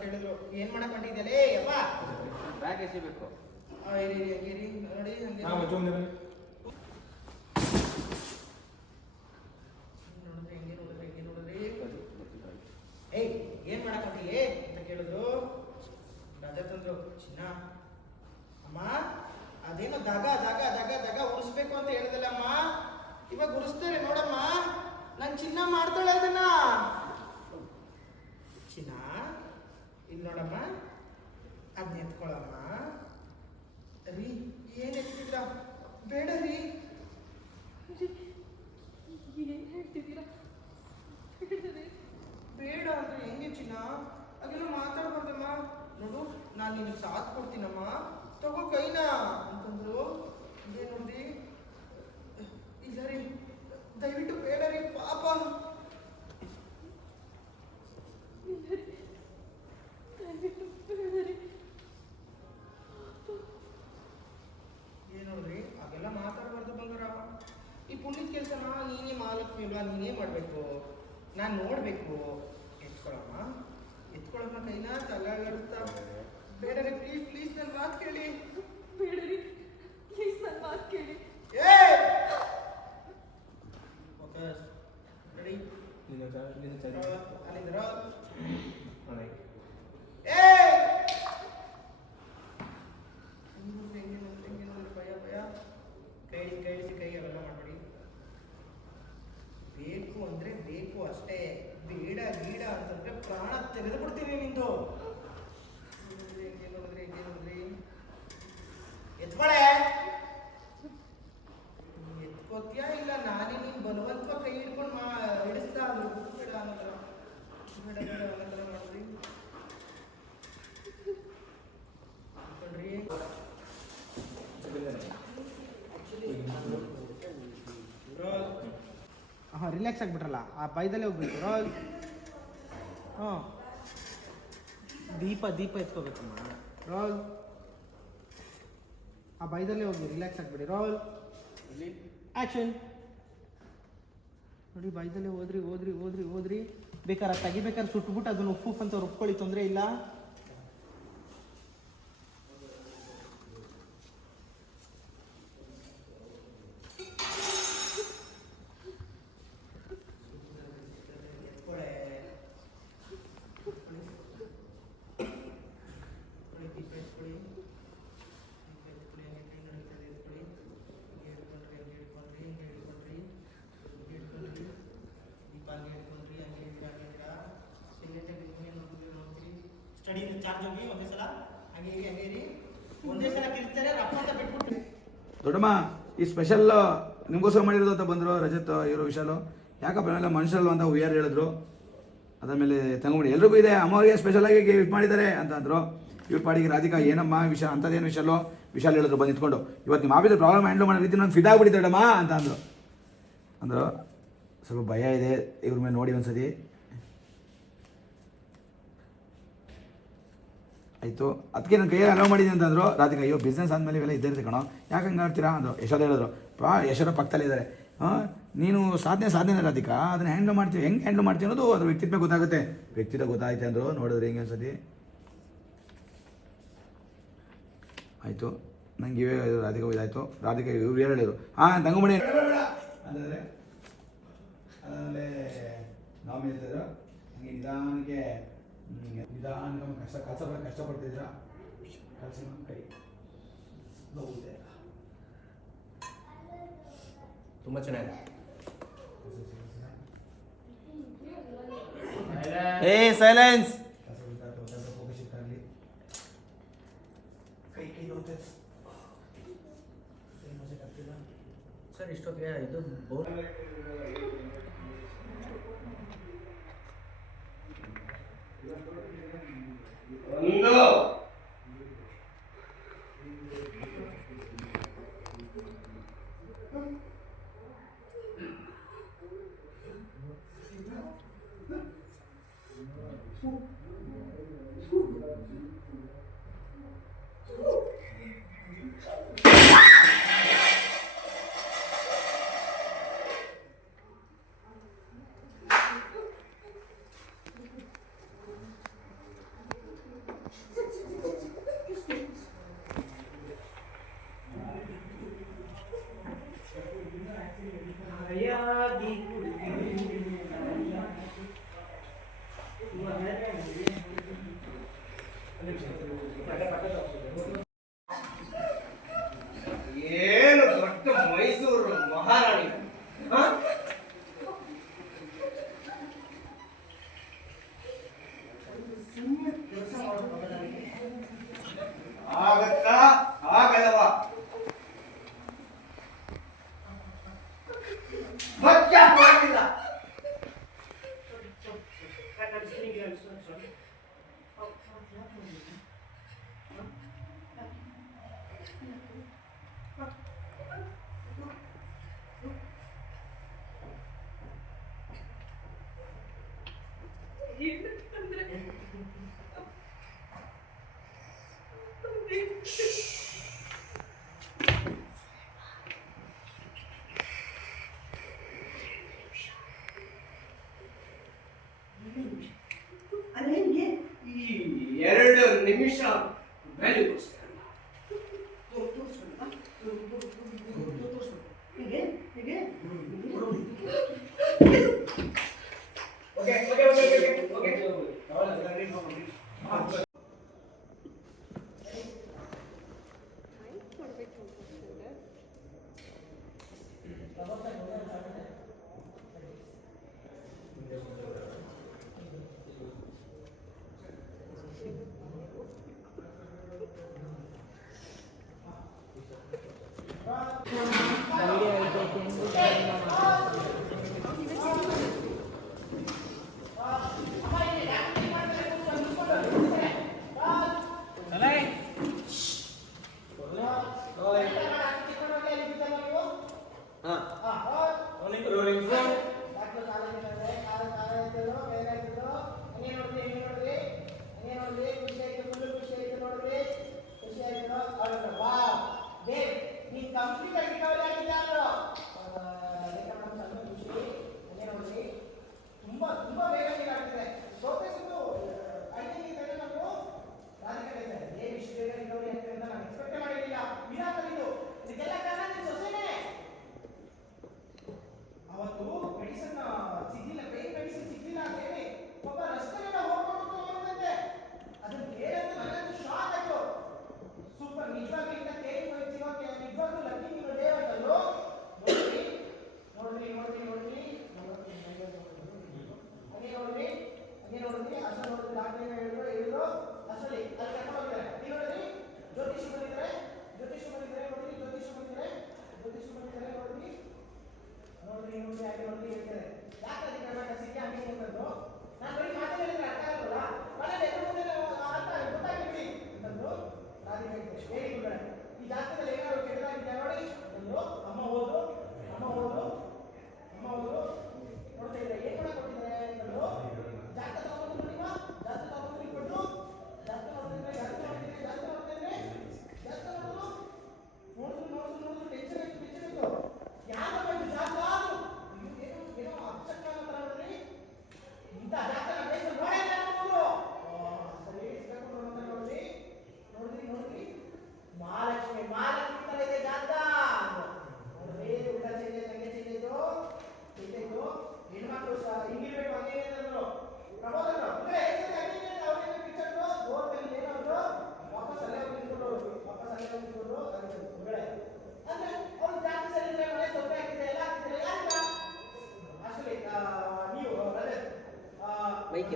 ಕೇಳಿದ್ರು. ಏನ್ ಮಾಡಕ್ ಹೊಂಟಿದ್ಯಲೇ ಯಪ್ಪ? ಬ್ಯಾಗ್ ಎಸಿಬೇಕು. ಇರಿ ನೋಡಿ ಹಂಗೆ ನೋಡಿದ್ರಿ. ಏಯ್ ಏನ್ ಮಾಡಕ್ ಹೊಂಟಿಯೇ ಅಂತ ಕೇಳಿದ್ರು. ರಜೆ ತಂದ್ರು. ಚಿನ್ನ ಅಮ್ಮ ಅದೇನೋ ದಗ ದಗ ದಗ ದಗ ಉರಿಸ್ಬೇಕು ಅಂತ ಹೇಳಿದಲ್ಲಮ್ಮ, ಇವಾಗ ಉರಿಸ್ತಾರೆ ನೋಡಮ್ಮ. ನನ್ ಚಿನ್ನ ಮಾಡ್ತಾಳೆ ಅದನ್ನ. ಚಿನ್ನ ಇಲ್ಲಿ ನೋಡಮ್ಮ, ಅದನ್ನ ಎತ್ಕೊಳಮ್ಮ. ರೀ ಏನ್ ಎತ್ತಿದ್ರ? ಬೇಡ ರೀ. ಏನ್ ಹೇಳ್ತಿದ್ದೀರಾ? ಬೇಡ ಅಂದ್ರೆ ಹೆಂಗೆ ಚಿನ್ನ? ಹಾಗೆಲ್ಲ ಮಾತಾಡ್ಬಾರ್ದಮ್ಮ. ನೋಡು ನಾನು ನಿನಗೆ ಸಾಥ್ ಕೊಡ್ತೀನಮ್ಮ, ತಗೋ ಕೈನ ಅಂತಂದ್ರು. ಏನ್ ನೋಡಿ, ಇಲ್ಲ ರೀ ದಯವಿಟ್ಟು ಬೇಡ ರೀ ಪಾಪ. ಏನ್ ನೋಡ್ರಿ ಹಾಗೆಲ್ಲ ಮಾತಾಡ್ಬಾರ್ದು ಬಂಗಾರ. ಈ ಪುಣ್ಯದ ಕೆಲಸನ ನೀನೇ ಮಹಾಲಕ್ಷ್ಮಿ ಅಲ್ವಾ, ನೀನೇ ಮಾಡ್ಬೇಕು, ನಾನು ನೋಡ್ಬೇಕು. ಎತ್ಕೊಳಮ್ಮ ಕೈನ ತಲೆಯಾಡುತ್ತಾ. ಬೇಡ ರೀ ಪ್ಲೀಸ್ ಪ್ಲೀಸ್ ನನ್ನ ಮಾತು ಕೇಳಿ. ಬೇಡ ರೀ ಪ್ಲೀಸ್ ನನ್ನ ಮಾತು ಕೇಳಿ. Focus ready. ಅಲ್ಲಿಂದ ಭಯ ಭಯ. ಕೈಡಿಸಿ ಕೈ ಅವೆಲ್ಲ ಮಾಡಬೇಡಿ. ಬೇಕು ಅಂದ್ರೆ ಬೇಕು ಅಷ್ಟೇ. ಬೇಡ ಗೀಡ ಅಂತಂದ್ರೆ ಪ್ರಾಣ ತೆಗೆದು ಬಿಡ್ತೀವಿ ನಿಂದು. ನೋಡಿದ್ರಿ ಎತ್ಕೊಳೆ. ಎತ್ಕೋತ್ಯಾ ಇಲ್ಲ ನಾನೇ ನೀನ್ ಬಲವಂತ ಕೈ ಹಿಡ್ಕೊಂಡು ಹಿಡಿಸ್ತಾ ಅಂದ್ರೆ ಬೇಡ ಅನ್ನೋದ್ರ. ಬೇಡ ಬೇಡ ಅನ್ನೋದ್ರ ಮಾಡಿದ್ರಿ ಅನ್ಕೊಂಡ್ರಿ. ರಿಲ್ಯಾಕ್ಸ್ ಆಗಿಬಿಟ್ರಲ್ಲ, ಆ ಭಯದಲ್ಲೇ ಹೋಗ್ಬೇಕು. ಹಾಂ ದೀಪ ಎತ್ಕೋಬೇಕಮ್ಮ. ರೋಲ್ ಆ ಭಯದಲ್ಲೇ ಹೋಗಿ ರಿಲ್ಯಾಕ್ಸ್ ಆಗಿಬಿಡಿ. Roll action. ನೋಡಿ ಭಯದಲ್ಲೇ ಹೋದ್ರಿ. ಬೇಕಾದ್ರೆ ತೆಗಿಬೇಕಾದ್ರೆ ಸುಟ್ಬಿಟ್ಟು ಅದನ್ನು ಉಪ್ಪು ಅಂತ ರುಬ್ಕೊಳ್ಳಿ, ತೊಂದರೆ ಇಲ್ಲ. ಸ್ಟಡಿ ಚಾರ್ಜ್ ಹೋಗಿ ಒಂದೇ ಸಲ ಹಂಗೆ ಇರಿ. ಒಂದೇ ಸಲ ಕಿರ್ತಾರೆ ರಪ್ಪ ಅಂತ ಬಿಟ್ಬಿಟ್ಟು. ದೊಡ್ಡಮ್ಮ ಈ ಸ್ಪೆಷಲ್ ನಿಮಗೋಸ್ಕರ ಮಾಡಿರೋದು ಅಂತ ಬಂದರು ರಜತ್ ಇವರು ವಿಶಾಲು. ಯಾಕಪ್ಪ ಎಲ್ಲ ಮನುಷ್ಯರಲ್ಲ ಅಂತ ಯಾರು ಹೇಳಿದ್ರು. ಅದಾದಮೇಲೆ ತಂಗೊಂಡು ಎಲ್ರಿಗೂ ಇದೆ, ಅಮ್ಮವ್ರಿಗೆ ಸ್ಪೆಷಲಾಗಿ ಗಿಫ್ಟ್ ಮಾಡಿದ್ದಾರೆ ಅಂತ ಅಂದರು. ಇವ್ರ ಪಾಡಿಗೆ ರಾಧಿಕಾ ಏನಮ್ಮ ವಿಷಯ ಅಂಥದ್ದೇನು ವಿಶಾಲ್ ಹೇಳಿದ್ರು ಬಂದು ನಿಂತ್ಕೊಂಡು. ಇವತ್ತು ನಿಮ್ಮ ಆಫೀಸ್ ಪ್ರಾಬ್ಲಮ್ ಹ್ಯಾಂಡಲ್ ಮಾಡೋ ರೀತಿ ನಾನು ಫಿದಾಗ್ಬಿಟ್ಟಿದ್ದೆ ದೊಡ್ಡಮ್ಮ ಅಂತ ಅಂದರು. ಸ್ವಲ್ಪ ಭಯ ಇದೆ ಇವ್ರ ಮೇಲೆ ನೋಡಿ ಒಂದ್ಸತಿ. ಆಯಿತು ಅದಕ್ಕೆ ನನ್ನ ಕೈಯಲ್ಲಿ ಅಲೋ ಮಾಡಿದ್ದೀನಿ ಅಂತಂದರು. ರಾಧಿಕಾ ಅಯ್ಯೋ ಬಿಸ್ನೆಸ್ ಆದಮೇಲೆ ಇವೆಲ್ಲ ಇದ್ದೇ ಇರುತ್ತೆ ಕಣೋ, ಯಾಕೆ ಹಂಗೆ ಆಡ್ತೀರಾ ಅಂದರು. ಯಶೋಧ ಹೇಳಿದ್ರು. ಯಶೋಧ ಪಕ್ಕದಲ್ಲೇ ಇದ್ದಾರೆ. ನೀನು ಸಾಧನೆ ರಾಧಿಕಾ, ಅದನ್ನು ಹ್ಯಾಂಡಲ್ ಮಾಡ್ತೀವಿ, ಹೆಂಗೆ ಹ್ಯಾಂಡಲ್ ಮಾಡ್ತೀವಿ ಅನ್ನೋದು ಅದ್ರ ವ್ಯಕ್ತಿತ್ವ ಗೊತ್ತಾಗುತ್ತೆ. ವ್ಯಕ್ತಿತ್ವ ಗೊತ್ತಾಯ್ತು ಅಂದರು. ನೋಡಿದ್ರೆ ಹೆಂಗೆ ಅನ್ಸತಿ. ಆಯಿತು ನಂಗೆ ಇವೇ ರಾಧಿಕಾ ಇದಾಯಿತು. ರಾಧಿಕಾ ಇವ್ರು ಹೇಳಿದ್ರು ತಂಗುಮಣಿ ಅಂತಂದರೆ ಆಮೇಲೆ ನಾವು ಹೇಳ್ತಿದ್ರು ಹಂಗೆ ನಿಧಾನಕ್ಕೆ ಕಷ್ಟಪಡ್ತಿದ್ರ ಕೆಲಸ ಕೈ ನೋವುತ್ತೆ. ತುಂಬ ಚೆನ್ನಾಗಿದೆ. ಸೈಲೆನ್ಸ್. ಫೋಕಸ್ ಇಟ್ಟಾಗಲಿ ಕೈ ನೋವುತ್ತೆ ಸರ್. ಇಷ್ಟೊತ್ತಿಗೆ ಇದು ಬೋರ್ ನಿಮಿಷ ವ್ಯಾಲ್ಯೂಗೋಸ್ಕರ. ಕೊಡ್ಬೇಕು ಅನ್ಸುತ್ತೆ. ಅವತ್ತು ಮೆಡಿಸಿನ್ ಸಿಗ್ಲಿಲ್ಲ, ಪೇನ್ ಮೆಡಿಸಿನ್ ಸಿಗ್ಲಿಲ್ಲ ಅಂತ ಹೇಳಿ ಒಬ್ಬ ರಸ್ತೆಯಿಂದ ಹೋಗ್ಕೊಂಡು ಹೋಗ್ತಂತೆ. ಅದನ್ನ ಕೇಳಿದ್ರೆ ನನಗೆ ಶಾಕ್ ಆಯ್ತು. ಸೂಪರ್, ನಿಜವಾಗ್ಲೂ ಇಂಥ ಕೇಳಿ ಸಿಗೋಕೆ ನಿಜವಾಗ್ಲೂ ಲಕ್ಕಿ ನೀವು ದೇವರಲ್ಲೋ. ನೋಡ್ರಿ ನೋಡ್ರಿ ನೋಡ್ರಿ ನೋಡ್ರಿ ಹಂಗೆ ನೋಡ್ರಿ ಹಂಗೆ ನೋಡ್ರಿ ಅಸಲು ನೋಡ್ರಿ ಡಾಕ್ಟರ್ ಹೇಳಿದ್ರು ಅಸಲಿ ಅಲ್ಲಿ ಕರ್ಕೊಂಡು ಹೋಗ್ತಾರೆ. ನೀವು ನೋಡ್ರಿ ಜ್ಯೋತಿಷ್ ಬಂದಿದ್ದಾರೆ ನೋಡ್ರಿ, ಜ್ಯೋತಿಷ್ ಬಂದಿದ್ದಾರೆ ನೋಡ್ರಿ ನೋಡ್ರಿ ನೋಡ್ರಿ ಹಾಗೆ ನೋಡ್ರಿ ಹೇಳ್ತಾರೆ. ಯಾಕೆ ಅದಕ್ಕೆ ಕರ್ನಾಟಕ ಸಿಕ್ಕಿ ಹಂಗೆ ಅಂತಂದ್ರು. ನಾನು ಬರೀ ಮಾತಲ್ಲಿ ಹೇಳಿದ್ರೆ ಅರ್ಥ ಆಗಲ್ಲ, ಮನೇಲಿ ಎದುರು ಮುಂದೆ ಅರ್ಥ ಗೊತ್ತಾಗ್ಬಿಡ್ತಿ ಅಂತಂದ್ರು. Very good. ಈ ಜಾತಕದಲ್ಲಿ ಏನಾದ್ರು ಕೆಟ್ಟದಾಗಿದೆ ನೋಡಿ ಅಂತಂದ್ರು. ಅಮ್ಮ ಓದು ನೋಡ್ತಾ ಇದ್ರೆ ಏನ್ ಮಾಡಕ್ ಕೊಟ್ಟಿದ್ದಾರೆ ಅಂತಂದ್ರು. ಜಾತಕ ತಗೊಂಡು ನಿಮ್ಮ ಜಾತಕ ತಗೊಂಡು ಕೊಟ್ಟು ಜಾತಕ ನೋಡಿದ್ರು ಟೆನ್ಷನ್ ಇತ್ತು. ಯಾರು ಜಾತಕ ಏನೋ ಅಪ್ಸೆಟ್ ಆಗೋ ಥರ ನೋಡ್ರಿ. ಇಂಥ ಜಾತಕ ಬೇಸರ ನೋಡಿಲ್ಲ ನೋಡು. ಸರಿ ನೋಡ್ರಿ ಮಹಾಲಕ್ಷ್ಮಿ ತರ ಇದೆ ಜಾತಕ ನೋಡ್ರಿ. ಊಟ ಚೇಂಜ್ ಹೆಣ್ಮಕ್ಳು ಹಿಂಗಿರ್ಬೇಕು ಹಂಗೆ ಅಂದ್ರು. ಪ್ರಬೋಧನ ಅವ್ರೇನು ಪಿಕ್ಚರ್ ಗೋರ್ದಲ್ಲಿ ಏನಾದ್ರು ವಾಪಸ್ ಅಲ್ಲೇ ಹೋಗಿ ನಿಂತ್ಕೊಂಡು ಹೊರಗಡೆ ಅಂದ್ರೆ ಅವ್ರು ಜಾಸ್ತಿ ಸರಿ ಇದ್ರೆ ಮನೆ ತೊಂದರೆ ಆಗ್ತಿದೆ, ಎಲ್ಲ ಆಗ್ತಿದೆ. ಯಾರಿಲ್ಲ ಅಷ್ಟೇ ನೀವು ಬೈಕ್